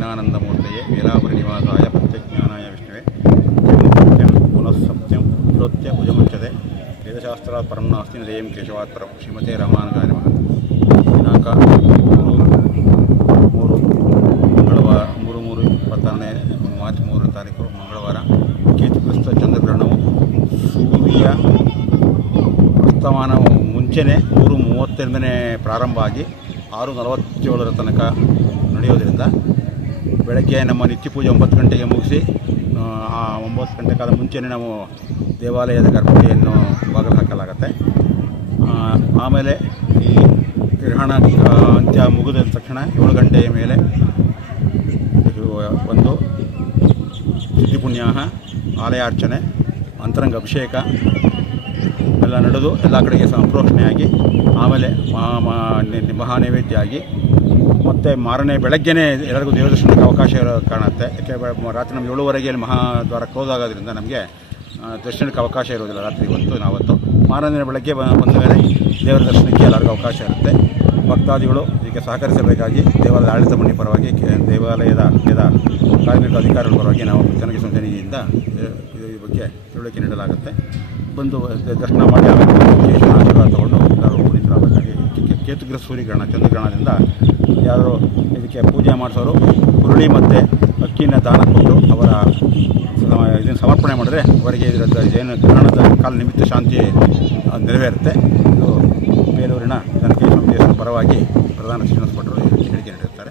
ಜ್ಞಾನಾನಂದಮೂರ್ತಯೇ ವೇಲಾವರನಿವಾಸಾಯ ಪ್ರತ್ಯಜ್ಞಾನಾಯ ವಿಷ್ಣುವೇ ಪುನಃ ಸತ್ಯಂ ಶ್ರೋತ್ಯ ಭುಜಮುಚ್ಯತೆ ವೇದಶಾಸ್ತ್ರಾತ್ ಪರಂ ನಾಸ್ತಿ ನದೇಯಂ ಕೇಶವಾತ್ ಪರಂ ಶ್ರೀಮತೆ ರಾಮಾನುಜಾಯ ನಮಃ. ದಿನಾಂಕ 3/3/22 ಮಾರ್ಚ್ 3ನೇ ತಾರೀಕು ಮಂಗಳವಾರ. ಕೇತುಗ್ರಸ್ತ ಚಂದ್ರಗ್ರಹಣವು ಸೂರ್ಯ ಅಸ್ತಮಾನ ಮುಂಚೆನೇ 3:30ನೇ ಪ್ರಾರಂಭ ಆಗಿ 6:47 ತನಕ ನಡೆಯೋದರಿಂದ ಬೆಳಗ್ಗೆ ನಮ್ಮ ನಿತ್ಯ ಪೂಜೆ 9 ಗಂಟೆಗೆ ಮುಗಿಸಿ 9 ಗಂಟೆಗಾದ ಮುಂಚೆನೇ ನಾವು ದೇವಾಲಯದ ಗರ್ಭಗುಡಿಯನ್ನು ಬಾಗಿಲು ಹಾಕಲಾಗತ್ತೆ. ಆಮೇಲೆ ಈ ಗ್ರಹಣ ಅಂತ್ಯ ಮುಗಿದ ತಕ್ಷಣ 7 ಗಂಟೆಯ ಮೇಲೆ ಒಂದು ಸಿದ್ಧಿಪುಣ್ಯಾಹ, ಆಲಯಾರ್ಚನೆ, ಅಂತರಂಗ ಅಭಿಷೇಕ ಎಲ್ಲ ನಡೆದು ಎಲ್ಲ ಕಡೆಗೆ ಸಂಪ್ರೋಕ್ಷಣೆಯಾಗಿ ಆಮೇಲೆ ಮಹಾನೈವೇದ್ಯ ಆಗಿ ಮತ್ತು ಮಾರನೇ ಬೆಳಗ್ಗೆನೇ ಎಲ್ಲರಿಗೂ ದೇವದರ್ಶನಕ್ಕೆ ಅವಕಾಶ ಕಾಣುತ್ತೆ. ಯಾಕೆ ರಾತ್ರಿ ನಮ್ಗೆ 7:30 ಮಹಾದ್ವಾರ ಕ್ಲೋಸ್ ಆಗೋದ್ರಿಂದ ನಮಗೆ ದರ್ಶನಕ್ಕೆ ಅವಕಾಶ ಇರೋದಿಲ್ಲ ರಾತ್ರಿ ನಾವತ್ತು. ಮಾರನೇ ಬೆಳಗ್ಗೆ ಬಂದ ಮೇಲೆ ದೇವರ ದರ್ಶನಕ್ಕೆ ಎಲ್ಲರಿಗೂ ಅವಕಾಶ ಇರುತ್ತೆ. ಭಕ್ತಾದಿಗಳು ಇದಕ್ಕೆ ಸಹಕರಿಸಬೇಕಾಗಿ ದೇವಾಲಯದ ಆಡಳಿತ ಮಂಡಳಿ ಪರವಾಗಿ, ದೇವಾಲಯದ ಕಾರ್ಮಿಕ ಅಧಿಕಾರಿಗಳ ಪರವಾಗಿ ನಾವು ಜನಕ್ಕೆ ಸಂಘಟನೆಯಿಂದ ಈ ಬಗ್ಗೆ ತಿಳುವಳಿಕೆ ನೀಡಲಾಗುತ್ತೆ. ಬಂದು ದರ್ಶನ ಮಾಡಿ ಆಮೇಲೆ ಕೇಶವನ ಆಶೀರ್ವಾದ ತಗೊಂಡು ಎಲ್ಲರೂ ಪುನೀತರಾಗಬೇಕಾಗಿ. ಕೇತುಗ್ರಸ್ತ ಸೂರ್ಯಗ್ರಹಣ ಚಂದ್ರಗ್ರಹಣದಿಂದ ಯಾರು ಇದಕ್ಕೆ ಪೂಜೆ ಮಾಡಿಸೋರು ಹುರುಳಿ ಮತ್ತು ಅಕ್ಕಿನ ದಾನ ಕೊಟ್ಟು ಅವರ ಇದನ್ನು ಸಮರ್ಪಣೆ ಮಾಡಿದ್ರೆ ಅವರಿಗೆ ಇದರ ಏನು ಗ್ರಹಣದ ಕಾಲ ನಿಮಿತ್ತ ಶಾಂತಿ ನೆರವೇರುತ್ತೆ. ಇದು ಬೇಲೂರಿನ ಜನಕೇಶ್ವರ ದೇವರ ಪರವಾಗಿ ಪ್ರಧಾನ ಶ್ರೀನಿವಾಸ ಹೇಳಿಕೆ ನೀಡಿರ್ತಾರೆ.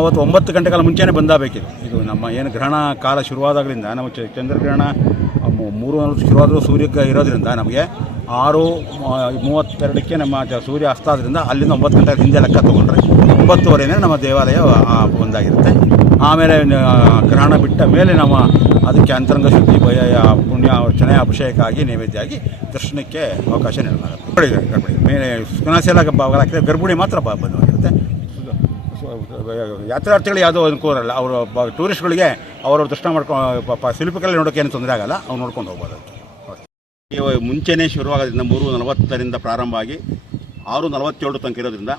ಅವತ್ತು 9 ಗಂಟೆಗಳ ಮುಂಚೆನೇ ಬಂದಾಗಬೇಕಿದೆ. ಇದು ನಮ್ಮ ಏನು ಗ್ರಹಣ ಕಾಲ ಶುರುವಾದಾಗಲಿಂದ ನಾವು ಚಂದ್ರಗ್ರಹಣ 3:40 ಶುರುವಾದರೂ ಸೂರ್ಯ ಇರೋದ್ರಿಂದ ನಮಗೆ 6:32ಕ್ಕೆ ನಮ್ಮ ಸೂರ್ಯ ಅಸ್ತ ಆದ್ದರಿಂದ ಅಲ್ಲಿಂದ 9 ಗಂಟೆ ಹಿಂದೆ ಲೆಕ್ಕ ತೊಗೊಂಡ್ರೆ 9:30 ನಮ್ಮ ದೇವಾಲಯ ಒಂದಾಗಿರುತ್ತೆ. ಆಮೇಲೆ ಗ್ರಹಣ ಬಿಟ್ಟ ಮೇಲೆ ನಾವು ಅದಕ್ಕೆ ಅಂತರಂಗ ಶುದ್ಧಿ, ಪುಣ್ಯ ಅರ್ಚನೆ, ಅಭಿಷೇಕ ಆಗಿ ನೈವೇದ್ಯ ಆಗಿ ದರ್ಶನಕ್ಕೆ ಅವಕಾಶ ನೀಡಲಾಗುತ್ತೆ. ಗರ್ಭಗುಡಿ ಮೇಲೆ ಸುಖನಾಸೆಲ್ಲ ಹಾಕಿದ್ರೆ ಗರ್ಭಗುಡಿ ಮಾತ್ರ ಬಂಧವಾಗಿರುತ್ತೆ. ಯಾತ್ರಾರ್ಥಿಗಳು ಯಾವುದೋ ಅನುಕೂಲ ಅಲ್ಲ. ಅವರು ಟೂರಿಸ್ಟ್ಗಳಿಗೆ ಅವರವ್ರು ದರ್ಶನ ಮಾಡ್ಕೊಂಡು ಶಿಲ್ಪಕಲೆ ನೋಡೋಕೆ ಏನು ತೊಂದರೆ ಆಗೋಲ್ಲ, ಅವ್ರು ನೋಡ್ಕೊಂಡು ಹೋಗ್ಬೋದು. ಮುಂಚೆನೇ ಶುರುವಾಗೋದ್ರಿಂದ 3:40 ಪ್ರಾರಂಭ ಆಗಿ 6:47 ತನಕ ಇರೋದ್ರಿಂದ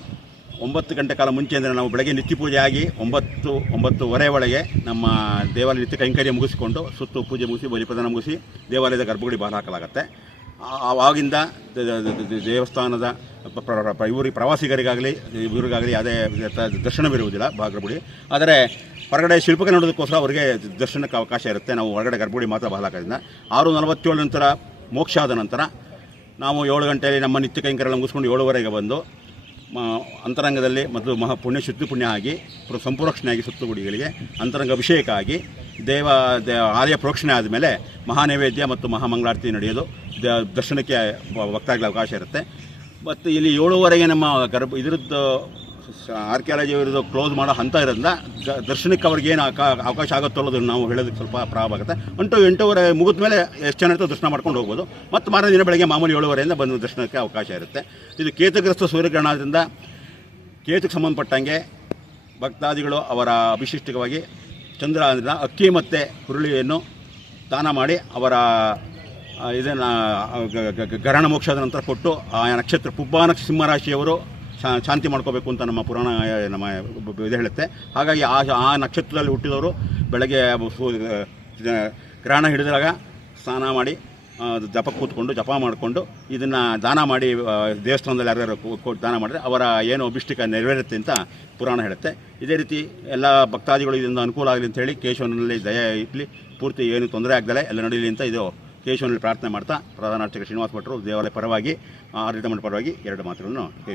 9 ಗಂಟೆ ಕಾಲ ಮುಂಚೆ ಅಂದರೆ ನಾವು ಬೆಳಗ್ಗೆ ನಿತ್ಯ ಪೂಜೆ ಆಗಿ 9:30 ಒಳಗೆ ನಮ್ಮ ದೇವಾಲಯ ನಿತ್ಯ ಕೈಂಕರ್ಯ ಮುಗಿಸಿಕೊಂಡು ಸುತ್ತು ಪೂಜೆ ಮುಗಿಸಿ ಬಲಿಪ್ರದಾನ ಮುಗಿಸಿ ದೇವಾಲಯದ ಗರ್ಭಗುಡಿ ಬಾಗಿಲು ಹಾಕಲಾಗುತ್ತೆ. ಆವಾಗಿಂದ ದೇವಸ್ಥಾನದ ಪ್ರವಾಸಿಗರಿಗಾಗಲಿ ಇವರಿಗಾಗಲಿ ಯಾವುದೇ ದರ್ಶನವಿರುವುದಿಲ್ಲ ಗರ್ಭಗುಡಿ. ಆದರೆ ಹೊರಗಡೆ ಶಿಲ್ಪಕ್ಕೆ ನೋಡೋದಕ್ಕೋಸ್ಕರ ಅವರಿಗೆ ದರ್ಶನಕ್ಕೆ ಅವಕಾಶ ಇರುತ್ತೆ. ನಾವು ಹೊರಗಡೆ ಗರ್ಭಗುಡಿ ಮಾತ್ರ ಬಾಗಿಲು ಹಾಕೋದ್ರಿಂದ 6:47 ನಂತರ ಮೋಕ್ಷ ಆದ ನಂತರ ನಾವು 7 ಗಂಟೆಯಲ್ಲಿ ನಮ್ಮ ನಿತ್ಯ ಕೈಂಕರ್ಯ ಮುಗಿಸ್ಕೊಂಡು 7:30ಗೆ ಬಂದು ಅಂತರಂಗದಲ್ಲಿ ಮೊದಲು ಪುಣ್ಯ ಶುದ್ಧಿ ಪುಣ್ಯ ಆಗಿ ಸಂಪ್ರೋಕ್ಷಣೆಯಾಗಿ ಸುತ್ತುಗುಡಿಗಳಿಗೆ ಅಂತರಂಗ ಅಭಿಷೇಕ ಆಗಿ ಆಲಯ ಪ್ರೋಕ್ಷಣೆ ಆದಮೇಲೆ ಮಹಾನೈವೇದ್ಯ ಮತ್ತು ಮಹಾಮಂಗಳಾರತಿ ನಡೆಯೋದು ದರ್ಶನಕ್ಕೆ ಭಕ್ತಾಗಲಿ ಅವಕಾಶ ಇರುತ್ತೆ. ಮತ್ತು ಇಲ್ಲಿ 7:30ಗೆ ನಮ್ಮ ಇದರದ್ದು ಆರ್ಕಿಯಾಲಜಿ ಇರೋದು ಕ್ಲೋಸ್ ಮಾಡೋ ಹಂತ ಇರೋದ್ರಿಂದ ದರ್ಶನಕ್ಕೆ ಅವ್ರಿಗೆ ಏನು ಅವಕಾಶ ಆಗುತ್ತೋ ಅನ್ನೋದನ್ನು ನಾವು ಹೇಳೋದಕ್ಕೆ ಸ್ವಲ್ಪ ಪ್ರಾರಂಭ ಆಗುತ್ತೆ. 8:30 ಮುಗಿದ ಮೇಲೆ ಎಷ್ಟು ಜನ ಇರ್ತೋ ದರ್ಶನ ಮಾಡ್ಕೊಂಡು ಹೋಗ್ಬೋದು. ಮತ್ತು ಮಾರನೇ ದಿನ ಬೆಳಗ್ಗೆ ಮಾಮೂಲಿ 7:30ಯಿಂದ ಬಂದು ದರ್ಶನಕ್ಕೆ ಅವಕಾಶ ಇರುತ್ತೆ. ಇದು ಕೇತುಗ್ರಸ್ತ ಸೂರ್ಯಗ್ರಹಣ ಆದ್ದರಿಂದ ಕೇತುಗೆ ಸಂಬಂಧಪಟ್ಟಂಗೆ ಭಕ್ತಾದಿಗಳು ಅವರ ಅಭಿಷಿಷ್ಟವಾಗಿ ಚಂದ್ರ ಅಕ್ಕಿ ಮತ್ತು ಹುರುಳಿಯನ್ನು ದಾನ ಮಾಡಿ ಅವರ ಇದನ್ನು ಗ್ರಹಣ ಮೋಕ್ಷದ ನಂತರ ಕೊಟ್ಟು ಆ ನಕ್ಷತ್ರ ಪುಬ್ಬ ಸಿಂಹರಾಶಿಯವರು ಶಾಂತಿ ಮಾಡ್ಕೋಬೇಕು ಅಂತ ನಮ್ಮ ಪುರಾಣ ಇದು ಹೇಳುತ್ತೆ. ಹಾಗಾಗಿ ಆ ನಕ್ಷತ್ರದಲ್ಲಿ ಹುಟ್ಟಿದವರು ಬೆಳಗ್ಗೆ ಗ್ರಹಣ ಹಿಡಿದಾಗ ಸ್ನಾನ ಮಾಡಿ ಜಪ ಮಾಡಿಕೊಂಡು ಇದನ್ನು ದಾನ ಮಾಡಿ ದೇವಸ್ಥಾನದಲ್ಲಿ ಯಾರ್ಯಾರು ದಾನ ಮಾಡಿದ್ರೆ ಅವರ ಏನು ಅಭಿಷ್ಟಿಕ ನೆರವೇರುತ್ತೆ ಅಂತ ಪುರಾಣ ಹೇಳುತ್ತೆ. ಇದೇ ರೀತಿ ಎಲ್ಲ ಭಕ್ತಾದಿಗಳು ಇದರಿಂದ ಅನುಕೂಲ ಆಗಲಿ ಅಂತ ಹೇಳಿ ಕೇಶವನಲ್ಲಿ ದಯ ಇರಲಿ, ಪೂರ್ತಿ ಏನು ತೊಂದರೆ ಆಗದಲೆ ಎಲ್ಲ ನಡೀಲಿ ಅಂತ ಇದು ಕೇಶವನಲ್ಲಿ ಪ್ರಾರ್ಥನೆ ಮಾಡ್ತಾ ಪ್ರಧಾನ ಅರ್ಚಕ ಶ್ರೀನಿವಾಸ ಭಟ್ರು ದೇವಾಲಯ ಪರವಾಗಿ ಆಡಳಿತ ಮಂಡಳಿ ಪರವಾಗಿ 2 ಮಾತುಗಳನ್ನು